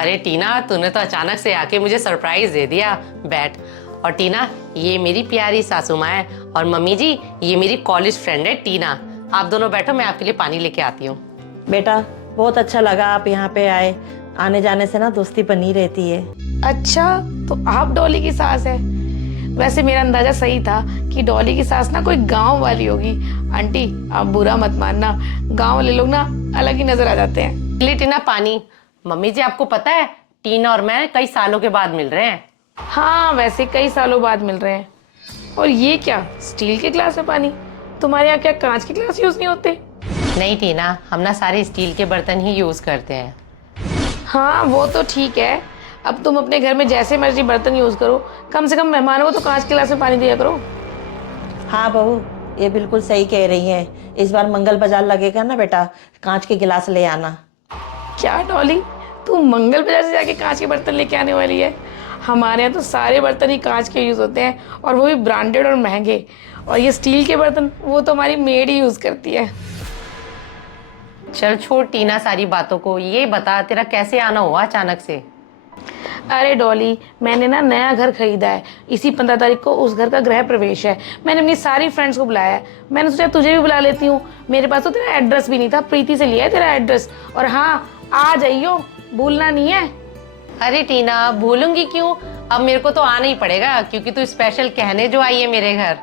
अरे टीना, तूने तो अचानक से आके मुझे सरप्राइज दे दिया। बैठ। और टीना, ये मेरी प्यारी सासू माँ है, और मम्मी जी ये मेरी कॉलेज फ्रेंड है टीना। आप दोनों बैठो, मैं आपके लिए पानी लेके आती हूँ। बेटा बहुत अच्छा लगा आप यहाँ पे आए। आने जाने से ना दोस्ती बनी रहती है। अच्छा, तो आप डॉली की सास है। वैसे मेरा अंदाजा सही था कि डॉली की सास ना कोई गांव वाली होगी। आंटी आप बुरा मत मानना, गांव वाले लोग ना अलग ही नजर आ जाते हैं। ले टीना पानी। मम्मी जी आपको पता है, टीना और मैं कई सालों के बाद मिल रहे हैं। हाँ, वैसे कई सालों बाद मिल रहे हैं। और ये क्या, स्टील के ग्लास में पानी? तुम्हारे यहाँ क्या कांच के ग्लास यूज नहीं होते? नहीं टीना, हम ना सारे स्टील के बर्तन ही यूज करते हैं। हाँ वो तो ठीक है। अब तुम अपने घर में जैसे मर्जी बर्तन यूज करो, कम से कम मेहमानों को तो कांच के गिलास में पानी दिया करो। हाँ बहू, ये बिल्कुल सही कह रही हैं। इस बार मंगल बाजार लगेगा ना बेटा, कांच के गिलास ले आना। क्या डॉली, तू मंगल बाजार से जाके कांच के बर्तन लेके आने वाली है? हमारे यहाँ तो सारे बर्तन ही कांच के यूज होते हैं, और वो भी ब्रांडेड और महंगे। और ये स्टील के बर्तन वो तो हमारी मेड ही यूज करती है। चल छोड़ टीना सारी बातों को, ये बता तेरा कैसे आना हुआ अचानक से? अरे डॉली, मैंने ना नया घर खरीदा है। इसी 15 तारीख को उस घर का गृह प्रवेश है। मैंने अपनी सारी फ्रेंड्स को बुलाया है। मैंने सोचा तुझे भी बुला लेती हूँ। मेरे पास तो तेरा एड्रेस भी नहीं था, प्रीति से लिया है तेरा एड्रेस। और हाँ, आ जाइयो, भूलना नहीं है। अरे टीना, भूलूंगी क्यों? अब मेरे को तो आना ही पड़ेगा, क्योंकि तू स्पेशल कहने जो आई है मेरे घर।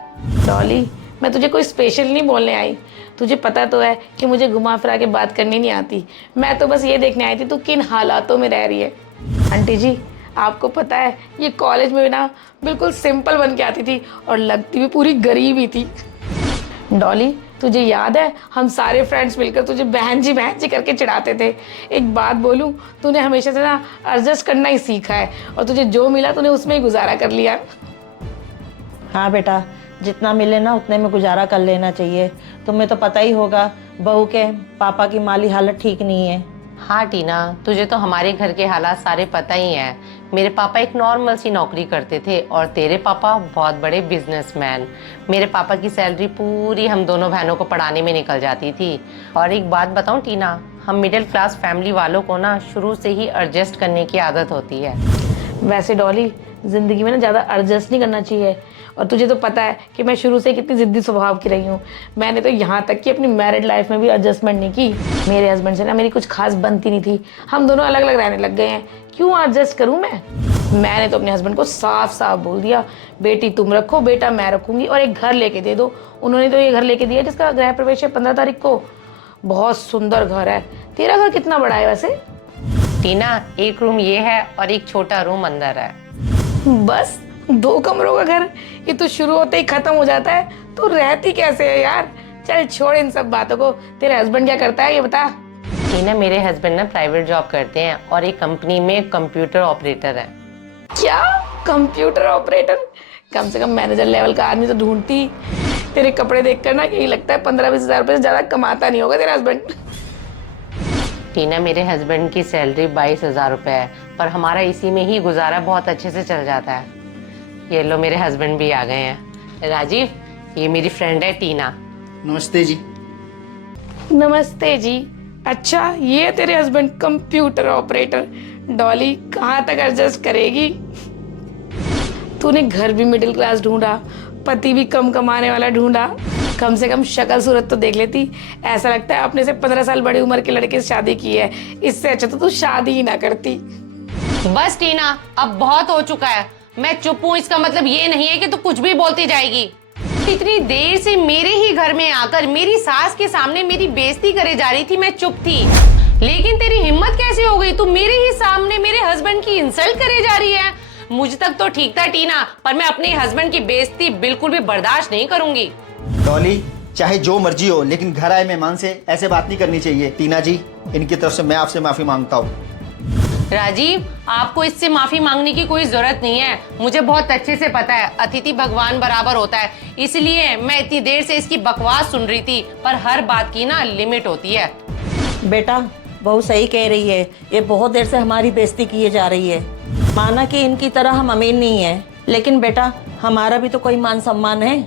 डॉली, मैं तुझे कोई स्पेशल नहीं बोलने आई। तुझे पता तो है कि मुझे घुमा फिरा के बात करनी नहीं आती। मैं तो बस ये देखने आई थी तू किन हालातों में रह रही है। आंटी जी, आपको पता है ये कॉलेज में ना बिल्कुल सिंपल बन के आती थी और लगती भी पूरी गरीब ही थी। डॉली, तुझे याद है हम सारे फ्रेंड्स मिलकर तुझे बहन जी करके चिढ़ाते थे। एक बात बोलूं, तूने हमेशा से ना एडजस्ट करना ही सीखा है, और तुझे जो मिला तूने उसमें ही गुजारा कर लिया। हाँ बेटा, जितना मिले ना उतने में गुजारा कर लेना चाहिए। तुम्हें तो पता ही होगा बहू के पापा की माली हालत ठीक नहीं है। हाँ टीना, तुझे तो हमारे घर के हालात सारे पता ही हैं। मेरे पापा एक नॉर्मल सी नौकरी करते थे, और तेरे पापा बहुत बड़े बिजनेसमैन। मेरे पापा की सैलरी पूरी हम दोनों बहनों को पढ़ाने में निकल जाती थी। और एक बात बताऊं टीना, हम मिडिल क्लास फैमिली वालों को ना शुरू से ही एडजस्ट करने की आदत होती है। वैसे डॉली, जिंदगी में ना ज़्यादा एडजस्ट नहीं करना चाहिए। और तुझे तो पता है कि मैं शुरू से कितनी ज़िद्दी स्वभाव की रही हूँ। मैंने तो यहाँ तक कि अपनी मैरिड लाइफ में भी एडजस्टमेंट नहीं की। मेरे हस्बैंड से ना मेरी कुछ खास बनती नहीं थी। हम दोनों अलग अलग रहने लग गए हैं। क्यों एडजस्ट करूँ मैं? मैंने तो अपने हस्बैंड को साफ साफ बोल दिया, बेटी तुम रखो, बेटा मैं रखूँगी, और एक घर लेके दे दो। उन्होंने तो ये घर लेके दिया जिसका गृह प्रवेश है 15 तारीख को। बहुत सुंदर घर है। तेरा घर कितना बड़ा है वैसे? टीना, एक रूम ये है और एक छोटा रूम अंदर है। बस 2 कमरों का घर? ये तो शुरू होते ही खत्म हो जाता है। तो रहती कैसे है यार? चल छोड़ इन सब बातों को। तेरे हस्बैंड क्या करता है ये बता। टीना, मेरे हस्बैंड ना प्राइवेट जॉब करते हैं और एक कंपनी में कंप्यूटर ऑपरेटर है। क्या? Computer operator? कम से कम मैनेजर लेवल का आदमी तो ढूंढती। तेरे कपड़े देखकर ना यही लगता है 15-20 हज़ार रुपए से ज्यादा कमाता नहीं होगा तेरा हस्बैंड। टीना, मेरे हस्बैंड की सैलरी 22,000 रुपये है, पर हमारा इसी में ही गुजारा बहुत अच्छे से चल जाता है। ये लो, मेरे हस्बैंड भी आ गए हैं। राजीव, ये मेरी फ्रेंड है टीना। नमस्ते जी। नमस्ते जी। अच्छा, ये तेरे हस्बैंड कंप्यूटर ऑपरेटर। डॉली कहाँ तक एडजस्ट करेगी? तूने घर भी मिडिल क्लास ढूंढा, पति भी कम कमाने वाला ढूंढा। कम से कम शक्ल सूरत तो देख लेती। ऐसा लगता है अपने से 15 साल बड़ी उम्र के लड़के से शादी की है। इससे अच्छा तो तू शादी ही ना करती। बस टीना, अब बहुत हो चुका है। मैं चुप हूँ, इसका मतलब ये नहीं है कि तू कुछ भी बोलती जाएगी। इतनी देर से मेरे ही घर में आकर मेरी सास के सामने मेरी बेइज्जती करे जा रही थी, मैं चुप थी। लेकिन तेरी हिम्मत कैसे हो गई? तू मेरे ही सामने मेरे हस्बैंड की इंसल्ट करे जा रही है। मुझ तक तो ठीक था टीना, पर मैं अपने हस्बैंड की बेइज्जती बिल्कुल भी बर्दाश्त नहीं करूंगी। डॉली, चाहे जो मर्जी हो, लेकिन घर आए मेहमान से ऐसे बात नहीं करनी चाहिए। टीना जी, इनकी तरफ से मैं आपसे माफी मांगता हूँ। राजीव, आपको इससे माफी मांगने की कोई जरूरत नहीं है। मुझे बहुत अच्छे से पता है अतिथि भगवान बराबर होता है, इसलिए मैं इतनी देर से इसकी बकवास सुन रही थी। पर हर बात की ना लिमिट होती है। बेटा बहू सही कह रही है, ये बहुत देर से हमारी बेइज्जती किए जा रही है। माना कि इनकी तरह हम अमीर नहीं है, लेकिन बेटा हमारा भी तो कोई मान सम्मान है।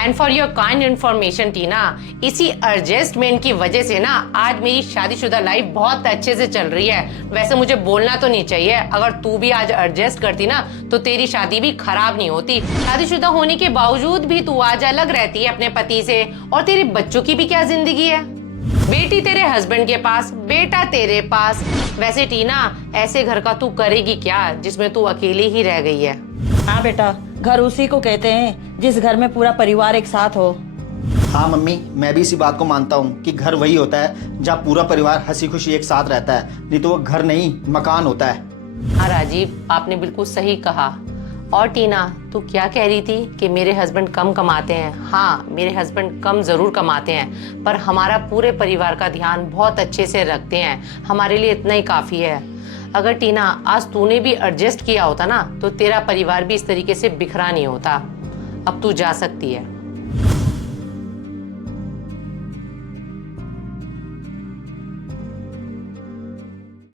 And for your kind information Tina, इसी एडजस्टमेंट की वजह से ना आज मेरी शादीशुदा लाइफ बहुत अच्छे से चल रही है। वैसे मुझे बोलना तो नहीं चाहिए, अगर तू भी आज एडजस्ट करती ना तो तेरी शादी भी खराब नहीं होती। शादीशुदा होने के बावजूद भी तू आज अलग रहती है अपने पति से, और तेरे बच्चों की भी क्या जिंदगी है। बेटी तेरे हस्बैंड के पास, बेटा तेरे पास। वैसे टीना, ऐसे घर का तू करेगी क्या जिसमें तू अकेली ही रह गई है। हाँ बेटा, घर उसी को कहते हैं जिस घर में पूरा परिवार एक साथ हो। हाँ मम्मी, मैं भी इसी बात को मानता हूँ कि घर वही होता है जहाँ पूरा परिवार हंसी खुशी एक साथ रहता है, नहीं तो वो घर नहीं मकान होता है। हाँ राजीव, आपने बिल्कुल सही कहा। और टीना, तू क्या कह रही थी कि मेरे हस्बैंड कम कमाते हैं? हाँ, मेरे हस्बैंड कम जरूर कमाते हैं, पर हमारा पूरे परिवार का ध्यान बहुत अच्छे से रखते हैं। हमारे लिए इतना ही काफी है। अगर टीना आज तूने भी एडजस्ट किया होता ना तो तेरा परिवार भी इस तरीके से बिखरा नहीं होता। अब तू जा सकती है।